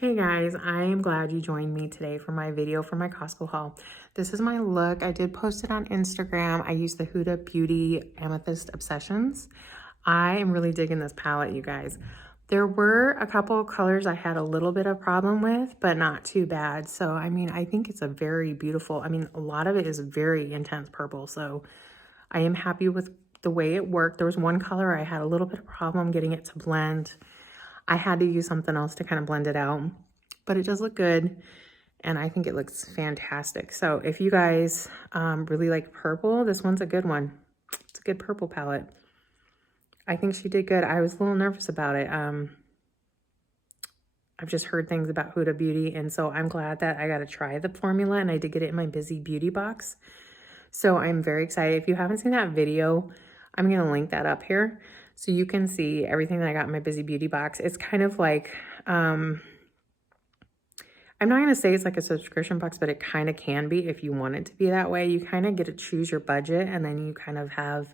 Hey guys, I am glad you joined me today for my video for my Costco haul. This is my look. I did post it on Instagram. I used the Huda Beauty Amethyst Obsessions. I am really digging this palette, you guys. There were a couple of colors I had a little bit of problem with, but not too bad. So, I think it's a very beautiful, a lot of it is very intense purple. So I am happy with the way it worked. There was one color I had a little bit of problem getting it to blend. I had to use something else to kind of blend it out, but it does look good and I think it looks fantastic. So if you guys really like purple, this one's a good one. It's a good purple palette. I think she did good. I was a little nervous about it. I've just heard things about Huda Beauty, and so I'm glad that I got to try the formula, and I did get it in my Busy Beauty box. So I'm very excited. If you haven't seen that video, I'm going to link that up here so you can see everything that I got in my Busy Beauty box. It's kind of like, I'm not going to say it's like a subscription box, but it kind of can be if you want it to be that way. You kind of get to choose your budget, and then you kind of have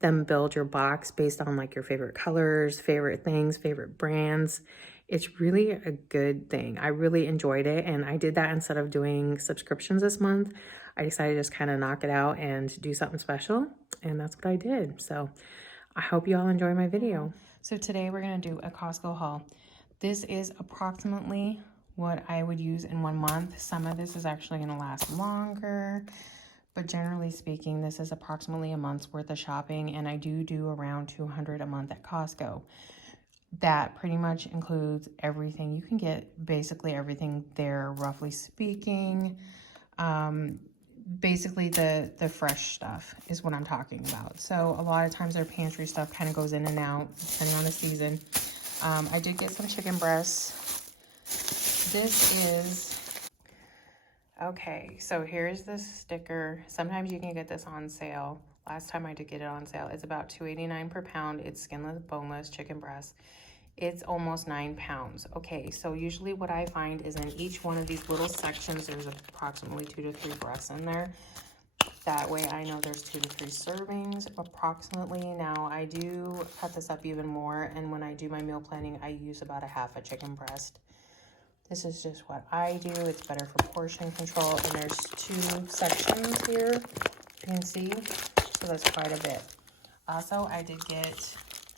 them build your box based on like your favorite colors, favorite things, favorite brands. It's really a good thing. I really enjoyed it, and I did that instead of doing subscriptions this month. I decided to just kind of knock it out and do something special, and that's what I did. So I hope you all enjoy my video. So today we're going to do a Costco haul. This is approximately what I would use in 1 month. Some of this is actually going to last longer, but generally speaking, this is approximately a month's worth of shopping, and I do around $200 a month at Costco. That pretty much includes everything. You can get basically everything there, roughly speaking. Basically the fresh stuff is what I'm talking about. So a lot of times their pantry stuff kind of goes in and out depending on the season. I did get some chicken breasts. This is, okay, so here's the sticker. Sometimes you can get this on sale. Last time I did get it on sale. It's about $2.89 per pound. It's skinless, boneless chicken breast. It's almost 9 pounds. Okay, so usually what I find is in each one of these little sections, there's approximately 2 to 3 breasts in there. That way I know there's 2 to 3 servings approximately. Now I do cut this up even more, and when I do my meal planning, I use about a half a chicken breast. This is just what I do. It's better for portion control, and there's 2 sections here, you can see, so that's quite a bit. Also, I did get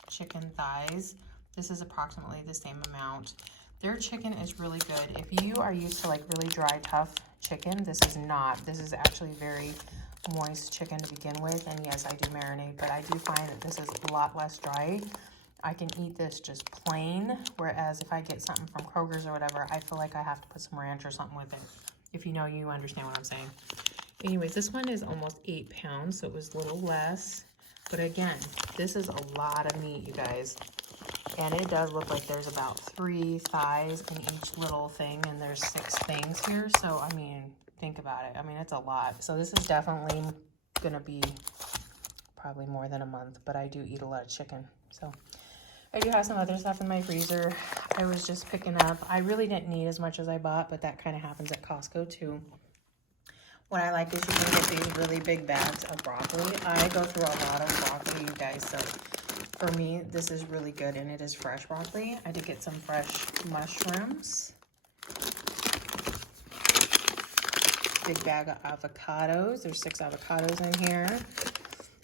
chicken thighs. This is approximately the same amount. Their chicken is really good. If you are used to like really dry, tough chicken, this is not. This is actually very moist chicken to begin with, and yes, I do marinate, but I do find that this is a lot less dry. I can eat this just plain, whereas if I get something from Kroger's or whatever, I feel like I have to put some ranch or something with it. If you know, you understand what I'm saying. Anyways, this one is almost 8 pounds, so it was a little less. But again, this is a lot of meat, you guys. And it does look like there's about 3 thighs in each little thing, and there's 6 things here. So, I mean, think about it. I mean, it's a lot. So this is definitely going to be probably more than a month, but I do eat a lot of chicken. So I do have some other stuff in my freezer. I was just picking up. I really didn't need as much as I bought, but that kind of happens at Costco too. What I like is you can get these really big bags of broccoli. I go through a lot of broccoli, you guys, so for me, this is really good, and it is fresh broccoli. I did get some fresh mushrooms. Big bag of avocados. There's 6 avocados in here.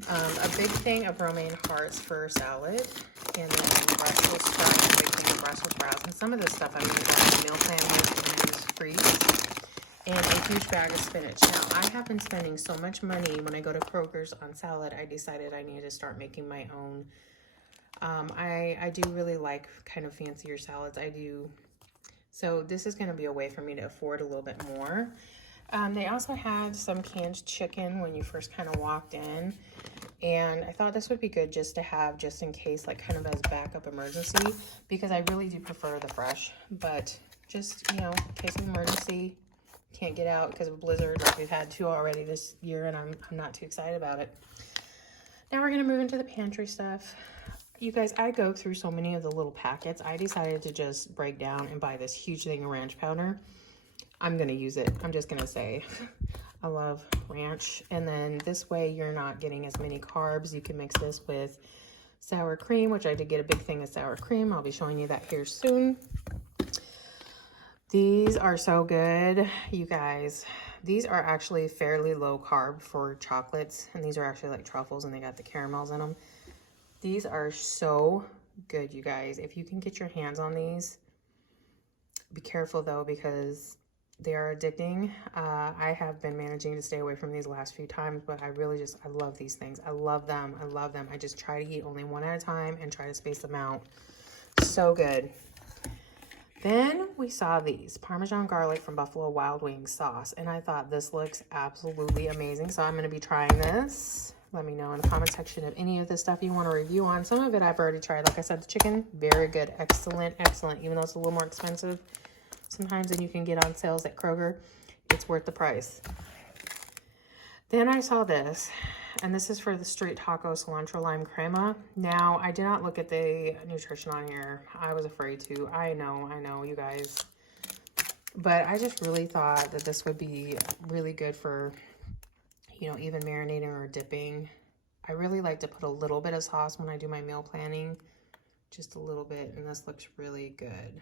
A big thing of romaine hearts for salad, and then Brussels sprouts, a big thing of Brussels sprouts. And some of this stuff I'm going to have meal plan with and use freeze. And a huge bag of spinach. Now, I have been spending so much money when I go to Kroger's on salad, I decided I needed to start making my own. I do really like kind of fancier salads. I do. So this is going to be a way for me to afford a little bit more. They also had some canned chicken when you first kind of walked in. And I thought this would be good just to have just in case, like kind of as backup emergency, because I really do prefer the fresh. But just, you know, in case of emergency, can't get out because of a blizzard like we've had 2 already this year, and I'm not too excited about it. Now we're going to move into the pantry stuff. You guys, I go through so many of the little packets. I decided to just break down and buy this huge thing of ranch powder. I'm going to use it. I'm just going to say I love ranch. And then this way you're not getting as many carbs. You can mix this with sour cream, which I did get a big thing of sour cream. I'll be showing you that here soon. These are so good, you guys. These are actually fairly low carb for chocolates, and these are actually like truffles, and they got the caramels in them. These are so good, you guys. If you can get your hands on these, be careful though, because they are addicting. I have been managing to stay away from these last few times, but I really just, I love these things. I love them. I love them. I just try to eat only one at a time and try to space them out. So good. Then we saw these Parmesan garlic from Buffalo Wild Wings sauce, and I thought this looks absolutely amazing. So I'm going to be trying this. Let me know in the comment section of any of the stuff you want to review on. Some of it I've already tried. Like I said, the chicken, very good. Excellent, excellent. Even though it's a little more expensive sometimes than you can get on sales at Kroger, it's worth the price. Then I saw this, and this is for the street taco cilantro lime crema. Now, I did not look at the nutrition on here. I was afraid to. I know, you guys. But I just really thought that this would be really good for, you know, even marinating or dipping. I really like to put a little bit of sauce when I do my meal planning. Just a little bit, and this looks really good.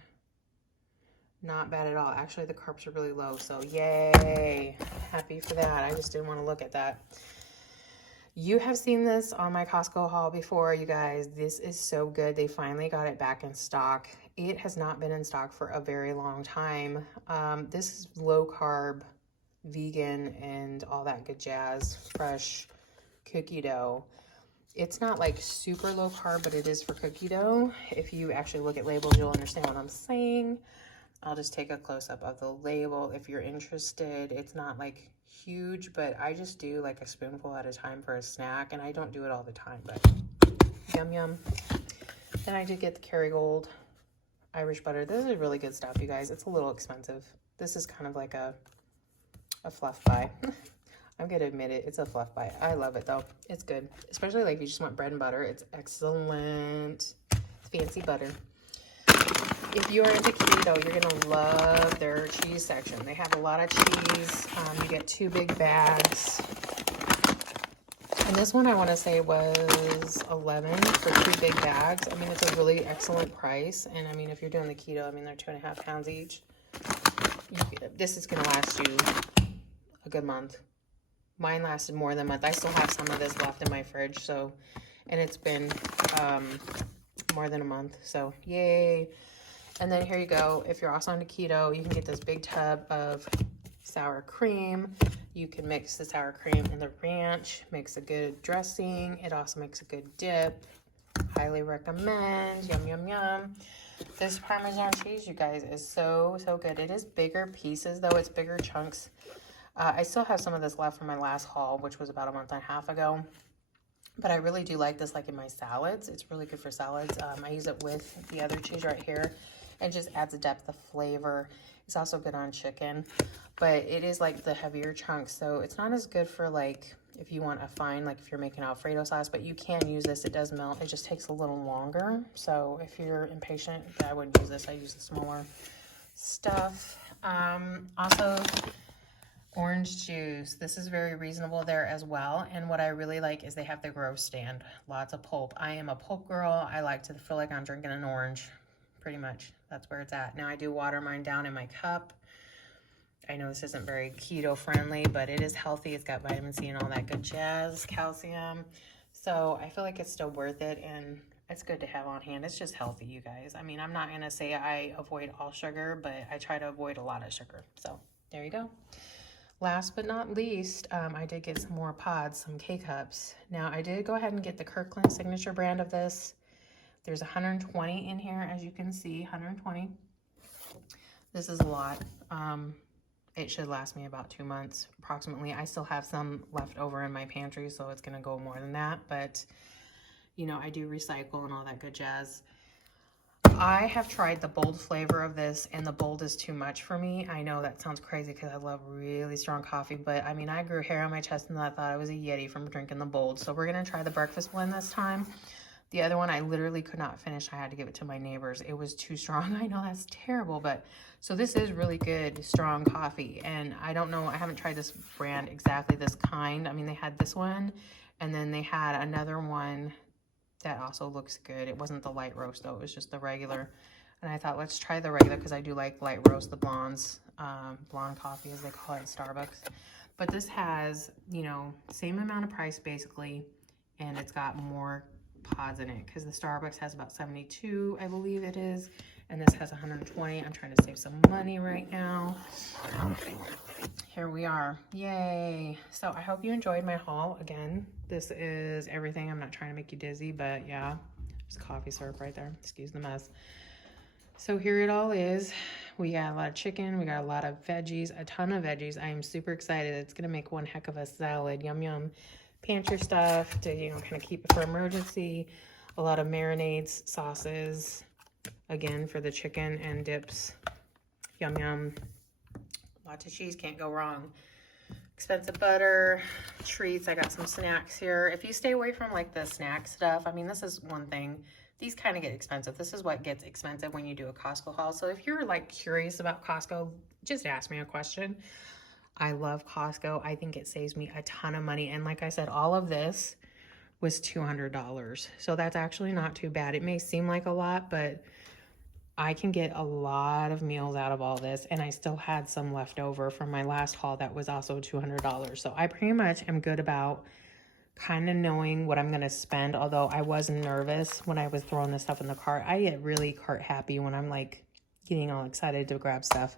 Not bad at all. Actually, the carbs are really low, so yay. Happy for that. I just didn't want to look at that. You have seen this on my Costco haul before, you guys. This is so good. They finally got it back in stock. It has not been in stock for a very long time. This is low carb, vegan, and all that good jazz, fresh cookie dough. It's not like super low carb, but it is for cookie dough. If you actually look at labels, you'll understand what I'm saying. I'll just take a close-up of the label if you're interested. It's not like huge, but I just do like a spoonful at a time for a snack, and I don't do it all the time, but yum yum. Then I did get the Kerrygold Irish butter. This is really good stuff, you guys. It's a little expensive. This is kind of like a fluff buy. I'm gonna admit it, it's a fluff buy. I love it though. It's good, especially like if you just want bread and butter. It's excellent. It's fancy butter. If you are into keto, you're gonna love their cheese section. They have a lot of cheese. You get 2 big bags. And this one I wanna say was 11 for 2 big bags. I mean, it's a really excellent price. And I mean, if you're doing the keto, I mean, they're 2.5 pounds each. This is gonna last you a good month. Mine lasted more than a month. I still have some of this left in my fridge, so, and it's been more than a month, so yay. And then here you go. If you're also into keto, you can get this big tub of sour cream. You can mix the sour cream and the ranch, makes a good dressing. It also makes a good dip. Highly recommend. Yum, yum, yum. This Parmesan cheese, you guys, is so, so good. It is bigger pieces, though. It's bigger chunks. I still have some of this left from my last haul, which was about a month and a half ago. But I really do like this like in my salads. It's really good for salads. I use it with the other cheese right here. It just adds a depth of flavor. It's also good on chicken. But it is like the heavier chunks. So it's not as good for like if you want a fine, like if you're making Alfredo sauce. But you can use this. It does melt. It just takes a little longer. So if you're impatient, I wouldn't use this. I use the smaller stuff. Also, orange juice. This is very reasonable there as well. And what I really like is they have the grow stand. Lots of pulp. I am a pulp girl. I like to feel like I'm drinking an orange. Pretty much. That's where it's at. Now I do water mine down in my cup. I know this isn't very keto friendly, but it is healthy. It's got vitamin C and all that good jazz, calcium. So I feel like it's still worth it, and it's good to have on hand. It's just healthy, you guys. I mean, I'm not going to say I avoid all sugar, but I try to avoid a lot of sugar. So there you go. Last but not least, I did get some more pods, some K-Cups. Now, I did go ahead and get the Kirkland signature brand of this. There's 120 in here, as you can see, 120. This is a lot. It should last me about 2 months, approximately. I still have some left over in my pantry, so it's going to go more than that. But, you know, I do recycle and all that good jazz. I have tried the bold flavor of this, and the bold is too much for me. I know that sounds crazy because I love really strong coffee, but I mean, I grew hair on my chest and I thought I was a Yeti from drinking the bold. So we're going to try the breakfast blend this time. The other one I literally could not finish. I had to give it to my neighbors. It was too strong. I know that's terrible, but so this is really good, strong coffee. And I don't know, I haven't tried this brand exactly this kind. I mean, they had this one, and then they had another one that also looks good. It wasn't the light roast though, it was just the regular. And I thought, let's try the regular, because I do like light roast, the blondes, blonde coffee as they call it at Starbucks. But this has, you know, same amount of price basically, and it's got more pods in it, because the Starbucks has about 72, I believe it is, and this has 120. I'm trying to save some money right now. Here we are. Yay. So I hope you enjoyed my haul. Again, this is everything. I'm not trying to make you dizzy, but yeah, there's coffee syrup right there. Excuse the mess. So here it all is. We got a lot of chicken. We got a lot of veggies, a ton of veggies. I am super excited. It's going to make one heck of a salad. Yum, yum. Pantry stuff to, you know, kind of keep it for emergency. A lot of marinades, sauces, again, for the chicken and dips. Yum, yum. Lots of cheese, can't go wrong. Expensive butter, treats. I got some snacks here. If you stay away from like the snack stuff, I mean, this is one thing. These kind of get expensive. This is what gets expensive when you do a Costco haul. So if you're like curious about Costco, just ask me a question. I love Costco. I think it saves me a ton of money. And like I said, all of this was $200. So that's actually not too bad. It may seem like a lot, but I can get a lot of meals out of all this. And I still had some left over from my last haul that was also $200. So I pretty much am good about kind of knowing what I'm going to spend. Although I was nervous when I was throwing this stuff in the cart. I get really cart happy when I'm like getting all excited to grab stuff.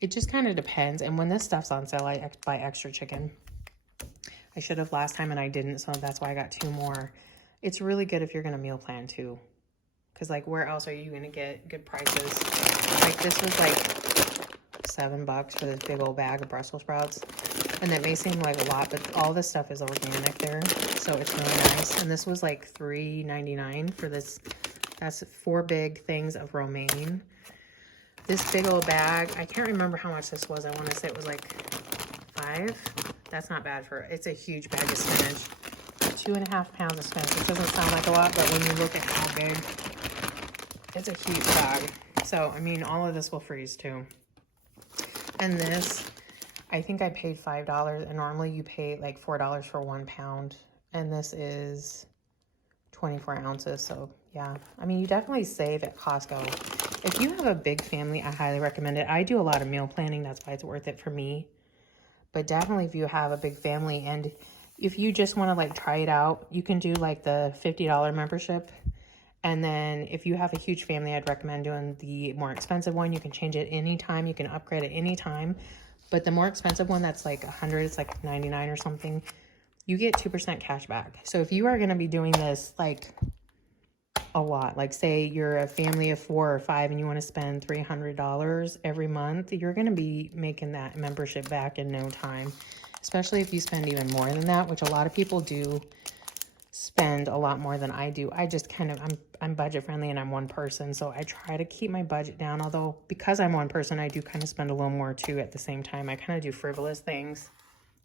It just kind of depends. And when this stuff's on sale, I buy extra chicken. I should have last time and I didn't, so that's why I got 2 more. It's really good if you're going to meal plan too. Because like, where else are you going to get good prices? Like this was like $7 for this big old bag of Brussels sprouts. And that may seem like a lot, but all this stuff is organic there. So it's really nice. And this was like $3.99 for this. That's 4 big things of romaine. This big old bag, I can't remember how much this was. I want to say it was like 5. That's not bad for, it's a huge bag of spinach. 2.5 pounds of spinach, which doesn't sound like a lot, but when you look at how big, it's a huge bag. So, I mean, all of this will freeze too. And this, I think I paid $5, and normally you pay like $4 for 1 pound. And this is 24 ounces. So yeah, I mean, you definitely save at Costco. If you have a big family, I highly recommend it. I do a lot of meal planning. That's why it's worth it for me. But definitely if you have a big family and if you just want to like try it out, you can do like the $50 membership. And then if you have a huge family, I'd recommend doing the more expensive one. You can change it anytime. You can upgrade it anytime. But the more expensive one, that's like 100, it's like 99 or something. You get 2% cash back. So if you are going to be doing this like a lot, like say you're a family of 4 or 5 and you want to spend $300 every month, you're going to be making that membership back in no time, especially if you spend even more than that, which a lot of people do spend a lot more than I do. I just kind of, I'm budget friendly and I'm one person, so I try to keep my budget down. Although because I'm one person, I do kind of spend a little more too at the same time. I kind of do frivolous things,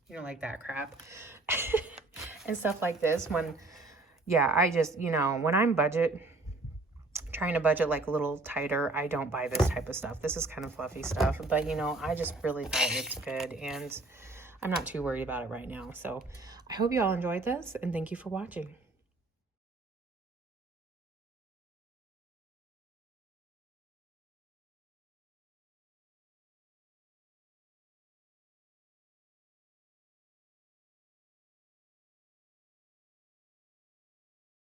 you know, like that crap and stuff like this. When, yeah, I just, you know, when I'm trying to budget like a little tighter, I don't buy this type of stuff. This is kind of fluffy stuff, but you know, I just really thought it looked good and I'm not too worried about it right now. So I hope you all enjoyed this and thank you for watching.